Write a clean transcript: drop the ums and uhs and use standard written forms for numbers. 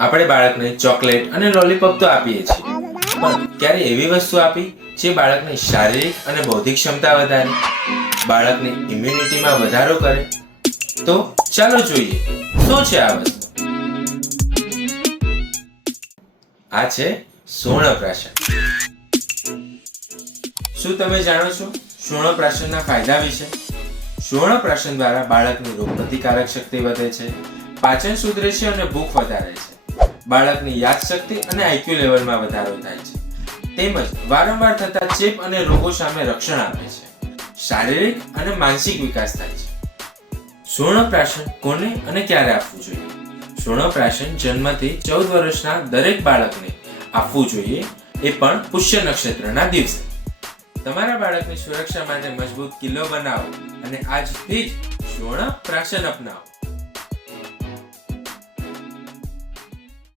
આપણે બાળકને ચોકલેટ અને લોલીપોપ તો આપીએ છીએ, પણ ક્યારે એવી વસ્તુ આપી જે બાળકની શારીરિક અને બૌદ્ધિક ક્ષમતા વધારે, બાળકની ઇમ્યુનિટીમાં વધારો કરે? તો ચાલો જોઈએ શું છે આ વસ્તુ. આ છે સુવર્ણપ્રાશન. શું તમે જાણો છો સુવર્ણપ્રાશનના ફાયદા વિશે? સુવર્ણપ્રાશન દ્વારા બાળકની રોગપ્રતિકારક શક્તિ વધે છે, પાચન સુધરે છે અને ભૂખ વધારે છે. બાળકની યાદશક્તિ અને આઈક્યુ લેવલમાં વધારો થાય છે, તેમજ વારંવાર થતા ચેપ અને રોગો સામે રક્ષણ આપે છે. શારીરિક અને માનસિક વિકાસ થાય છે. સુવર્ણપ્રાશન કોને અને ક્યારે આપવું જોઈએ? સુવર્ણપ્રાશન જન્મથી 14 વર્ષના દરેક બાળકને આપવું જોઈએ, એ પણ પુષ્ય નક્ષત્રના દિવસે. તમારા બાળકની સુરક્ષા માટે મજબૂત કિલ્લો બનાવો અને આજથી જ સુવર્ણપ્રાશન અપનાવો.